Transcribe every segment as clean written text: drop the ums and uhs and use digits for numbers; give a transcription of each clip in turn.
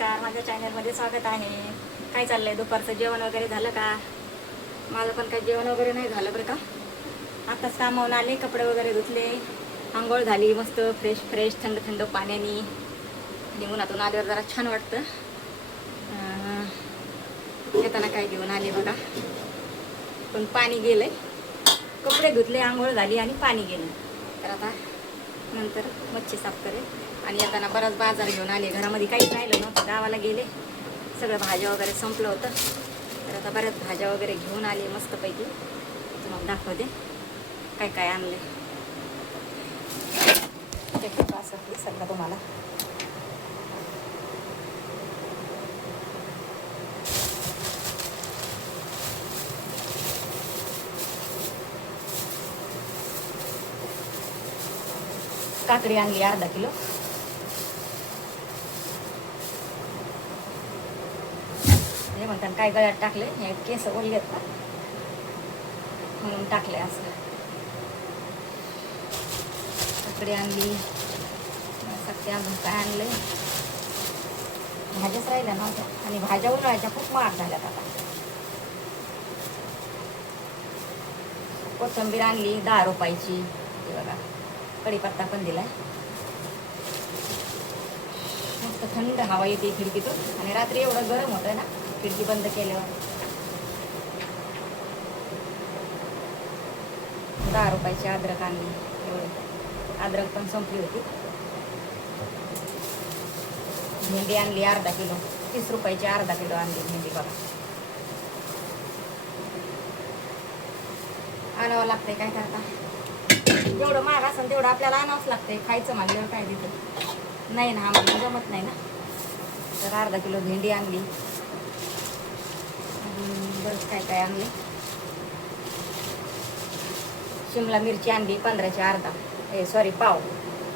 नमस्कार, माझ्या चॅनलमध्ये स्वागत आहे. काय चाललंय? दुपारचं जेवण वगैरे झालं का? माझं पण काही जेवण वगैरे नाही झालं बरं का. आत्ताच कामावून आले, कपडे वगैरे धुतले, आंघोळ झाली मस्त फ्रेश फ्रेश थंड थंड पाण्याने. आणि उन्हातून आल्यावर जरा छान वाटतं. येताना काय घेऊन आले बघा, पण पाणी गेलंय. कपडे धुतले, आंघोळ झाली आणि पाणी गेलं. तर आता नंतर मच्छी साफ करेल. आणि येताना बराच बाजार घेऊन आले. घरामध्ये काहीच राहिलं नव्हतं, गावाला गेले, सगळं भाज्या वगैरे संपलं होतं. तर आता बऱ्याच भाज्या वगैरे घेऊन आले मस्तपैकी. तुम्हाला दाखवते काय काय आणले ते. असं सगळं तुम्हाला काकडी आणली अर्धा किलो. हे म्हणतात काय गळ्यात टाकले, हे केस ओले आहेत ना म्हणून टाकले असं. काकडी आणली, सगळ्या काय आणले. भाज्याच राहिल्या नव्हत्या आणि भाज्या उन्हाळ्याच्या खूप महाग झाल्यात आता. कोथिंबीर आणली 10 रुपयाची. हे बघा, कढीपत्ता पण दिलाय. मस्त थंड हवा येते खिडकीतून. आणि रात्री एवढं गरम होतं ना खिडकी बंद केल्यावर. 10 रुपयाची अद्रक आणली. एवढे अद्रक पण संपली होती. भेंडी आणली अर्धा किलो. 30 रुपयाची अर्धा किलो आणली भेंडी बघा. आणावं लागतंय, काय करता. जेवढं महाग असेल तेवढं आपल्याला आणावंच लागतंय. खायचं म्हणल्यावर काय तिथं नाही ना, आम्हाला जमत नाही ना. तर अर्धा किलो भेंडी आणली. बरंच काय काय आणले. शिमला मिरची आणली 15ची अर्धा, सॉरी पाव.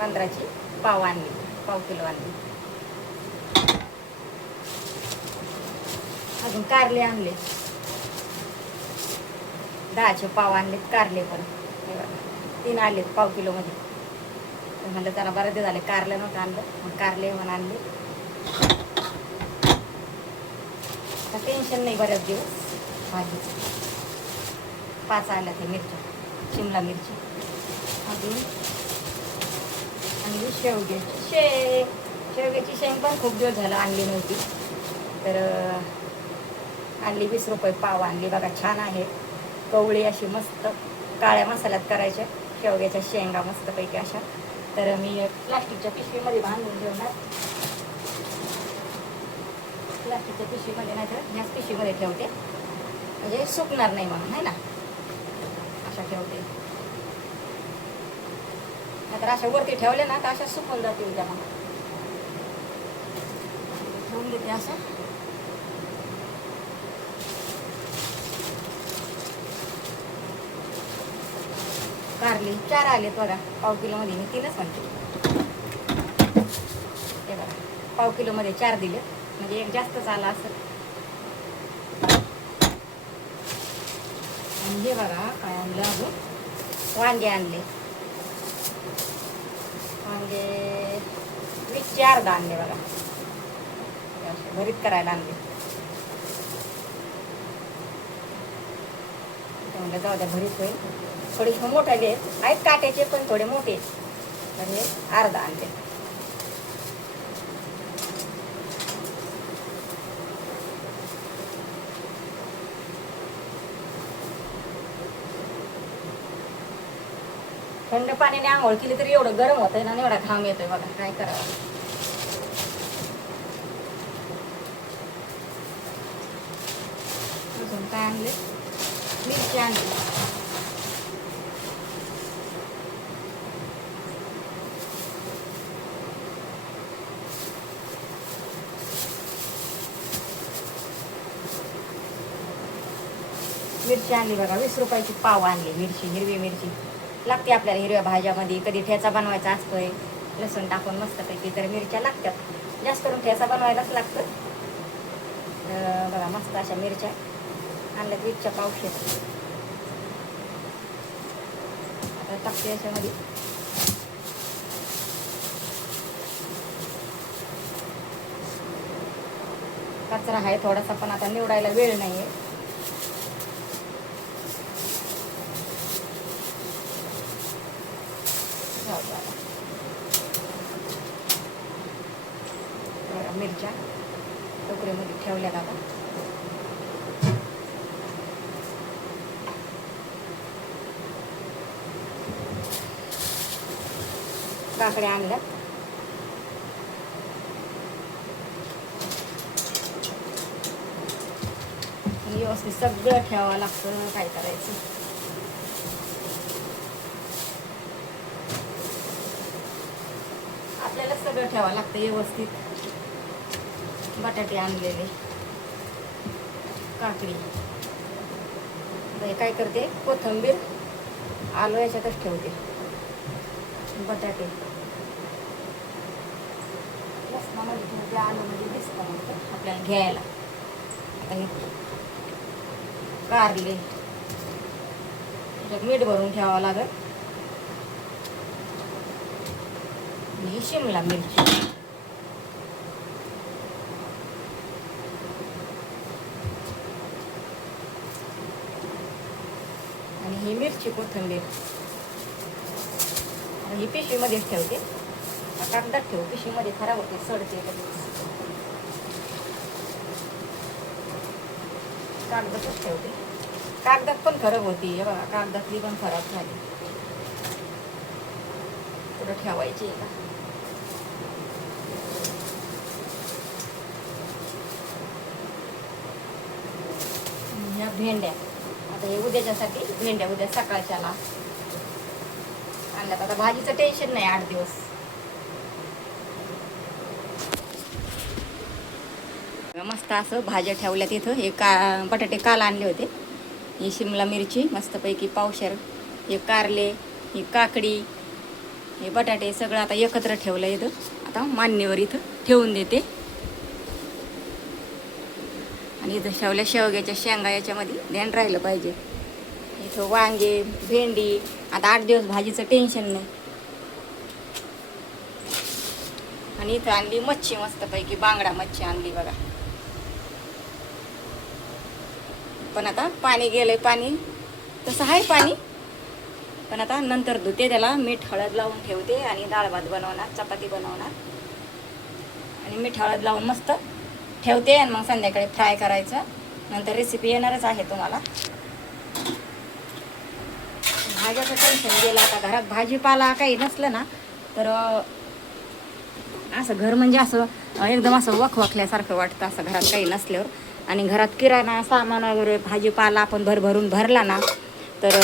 15ची पाव आणली, पाव किलो आणली. अजून कारले आणले, 10चे पाव आणलेत कारले पण. 3 आणलेत पाव किलोमध्ये. तर म्हणलं त्याला बरेच झाले कारले नव्हतं आणलं, मग कारले म्हणून आणले. टेन्शन नाही बऱ्याच दिवस भाजीचं. 5 आल्या ते मिरच्या, शिमला मिरची. अजून आणली शेवग्याची शेंग पण खूप दिवस झालं आणली नव्हती. तर आणली 20 रुपये पाव आणली बघा. छान आहे, कवळी अशी मस्त काळ्या मसाल्यात करायच्या शेवग्याच्या शेंगा मस्तपैकी अशा. तर मी प्लास्टिकच्या पिशवीमध्ये बांधून ठेवणार. प्लास्टिकच्या पिशवीमध्ये नाही तर ह्याच पिशवीमध्ये ठेवते, म्हणजे सुकणार नाही म्हणून, आहे ना. अशा ठेवते, नाहीतर अशा वरती ठेवले ना तर अशा सुकून जातील त्या. मग ठेवून देते असं. कारली 4 आलेत बघा पाव किलोमध्ये. मी 3च म्हणते. हे बघा, पाव किलोमध्ये 4 दिले, म्हणजे एक जास्तच आला असं. आणि हे बघा काय आणलं अजून. वांगे आणले, वांगे 20चे अर्धा आणले बघा. भरीत करायला आणले. त्यामुळे जाऊ द्या, भरीत होईल. थोडेसे मोठाले आहेत काट्याचे पण थोडे मोठे, तर हे अर्धा आणले. थंड पाण्याने आंघोळ केली तरी एवढं गरम होतंय ना, एवढा घाम येतोय बघा. काय करावं. अजून काय आणले. मिरची आणली. मिरची आणली बघा. 20 रुपयाची पाव आणली मिरची. हिरवी मिरची लागते आपल्याला हिरव्या भाज्यामध्ये. कधी ठेचा बनवायचा असतोय लसूण टाकून मस्तपैकी, तर मिरच्या लागतात. जास्त करून ठेचा बनवायलाच लागतं. बघा मस्त अशा मिरच्या आणल्या 20च्या पावशेर. आता टाकते याच्यामध्ये. कचरा आहे थोडासा, पण आता निवडायला वेळ नाही आहे. मिरच्या टोकरीमध्ये ठेवल्या आता. काकड्या आणल्या. व्यवस्थित सगळं ठेवावं लागतं. काय करायचं, आपल्याला सगळं ठेवावं लागतं व्यवस्थित. बटाटे आणलेले, काकडी, काय करते, कोथिंबीर आलू याच्यातच ठेवते. बटाटे लसणामध्ये ठेवते, आलूमध्ये दिसतं मग आपल्याला घ्यायला. आता हे कारले मीठ भरून ठेवावं लागेल. ही शिमला मिरची, आणि ही मिरची कोथिंबीर. ही पिशवीमध्येच ठेवते, कागदात ठेवू, पिशवीमध्ये खराब होते, सडते. कागदातच ठेवते. कागदात पण खराब होती, हे बघा, कागदातली पण खराब झाली. कुठं ठेवायची का? ह्या भेंड्या, आता हे उद्याच्यासाठी भेंड्या उद्या सकाळच्याला आणल्यात. आता भाजीचं टेन्शन नाही 8 दिवस. मस्त असं भाज्या ठेवल्यात इथं. हे बटाटे काल आणले होते. ही शिमला मिरची मस्तपैकी पावशेर, हे कारले, ही काकडी, हे बटाटे सगळं आता एकत्र ठेवलं इथं. आता मान्यवर इथं ठेवून देते. आणि इथं ठेवल्या शेवग्याच्या शेंगा, याच्यामध्ये ध्यान राहिलं पाहिजे. इथं वांगे, भेंडी. आता 8 दिवस भाजीचं टेन्शन नाही. आणि इथं आणली मच्छी मस्तपैकी, बांगडा मच्छी आणली बघा. पण आता पाणी गेलंय, पाणी तसं आहे पाणी, पण आता नंतर धुते त्याला, मीठ हळद लावून ठेवते. आणि डाळ भात बनवणार, चपाती बनवणार, आणि मीठ हळद लावून मस्त ठेवते. आणि मग संध्याकाळी फ्राय करायचं. नंतर रेसिपी येणारच आहे तुम्हाला. भाज्याचं टेन्शन गेलं. आता घरात भाजीपाला काही नसलं ना, तर असं घर म्हणजे असं एकदम असं वखवखल्यासारखं वाटतं, असं घरात काही नसल्यावर. आणि घरात किराणा सामान वगैरे भाजीपाला आपण भरभरून भरला ना, तर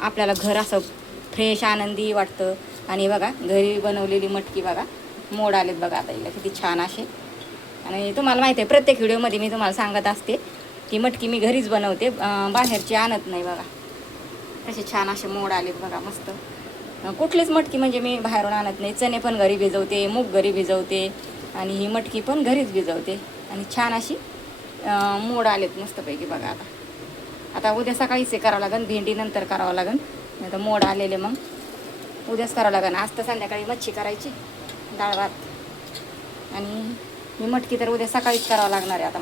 आपल्याला घर असं फ्रेश आनंदी वाटतं. आणि बघा, घरी बनवलेली मटकी बघा, मोड आलेत बघा आता हिला, किती छान असे. आणि तुम्हाला माहिती आहे, प्रत्येक व्हिडिओमध्ये मी तुम्हाला सांगत असते की मटकी मी घरीच बनवते, बाहेरची आणत नाही. बघा कसे छान असे मोड आलेत बघा, मस्त. कुठलीच मटकी म्हणजे मी बाहेरून आणत नाही. चणे पण घरी भिजवते, मूग घरी भिजवते, आणि ही मटकी पण घरीच भिजवते. आणि छान अशी मोड आलेत मस्तपैकी बघा. आता उद्या सकाळीच हे करावं लागेल, भेंडी नंतर करावं लागेल. नाही तर मोड आलेले मग उद्याच करावं लागेल. आज तर संध्याकाळी मच्छी करायची, डाळ भात, आणि ही मटकी तर उद्या सकाळीच करावं लागणार आहे. आता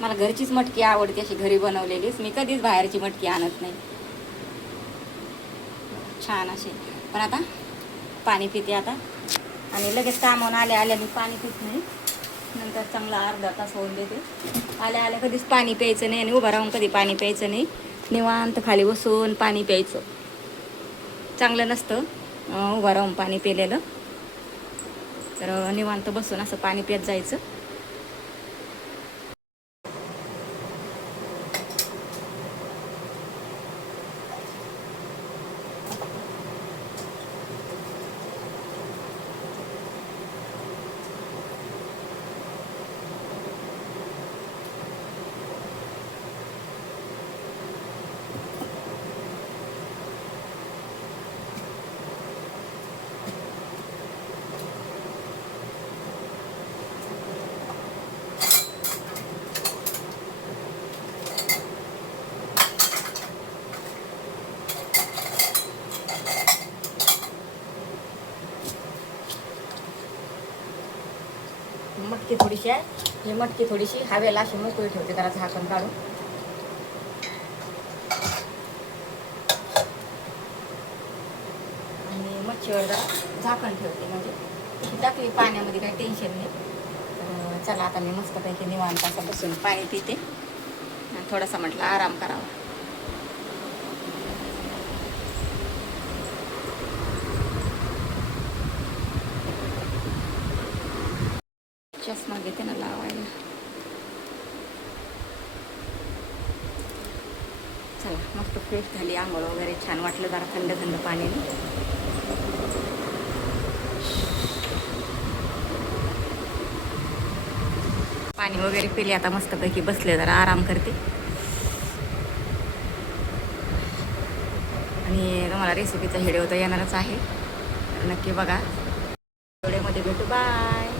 मला घरचीच मटकी आवडते, अशी घरी बनवलेलीच. मी कधीच बाहेरची मटकी आणत नाही. छान अशी. पण आता पाणी पिते आता, आणि लगेच कामावून आल्या मी पाणी पित नाही. नंतर चांगला अर्धा तास होऊन देते. आल्या कधीच पाणी प्यायचं नाही, आणि उभं राहून कधी पाणी प्यायचं नाही. निवांत खाली बसून पाणी प्यायचं. चांगलं नसतं उभं राहून पाणी पिलेलं. तर निवांत बसून असं पाणी पित जायचं. मटकी थोडीशी आहे, ही मटकी थोडीशी हवेला अशी मोकळी ठेवते जरा झाकण काढून. आणि मच्छीवर जरा झाकण ठेवते, म्हणजे ती टाकली पाण्यामध्ये काही टेन्शन नाही. तर चला आता मी मस्तपैकी निवांत असं बसून पाणी पिते आणि थोडासा म्हटलं आराम करावा. चष्मा घेते ना लावायला. चला मस्त फ्रेश झाली, आंघोळ वगैरे छान वाटलं जरा थंड थंड पाण्याने. पाणी वगैरे पिले, आता मस्तपैकी बसले जरा आराम करते. आणि तुम्हाला रेसिपीचा व्हिडिओ तर येणारच आहे, तर नक्की बघा. व्हिडिओमध्ये भेटू, बाय.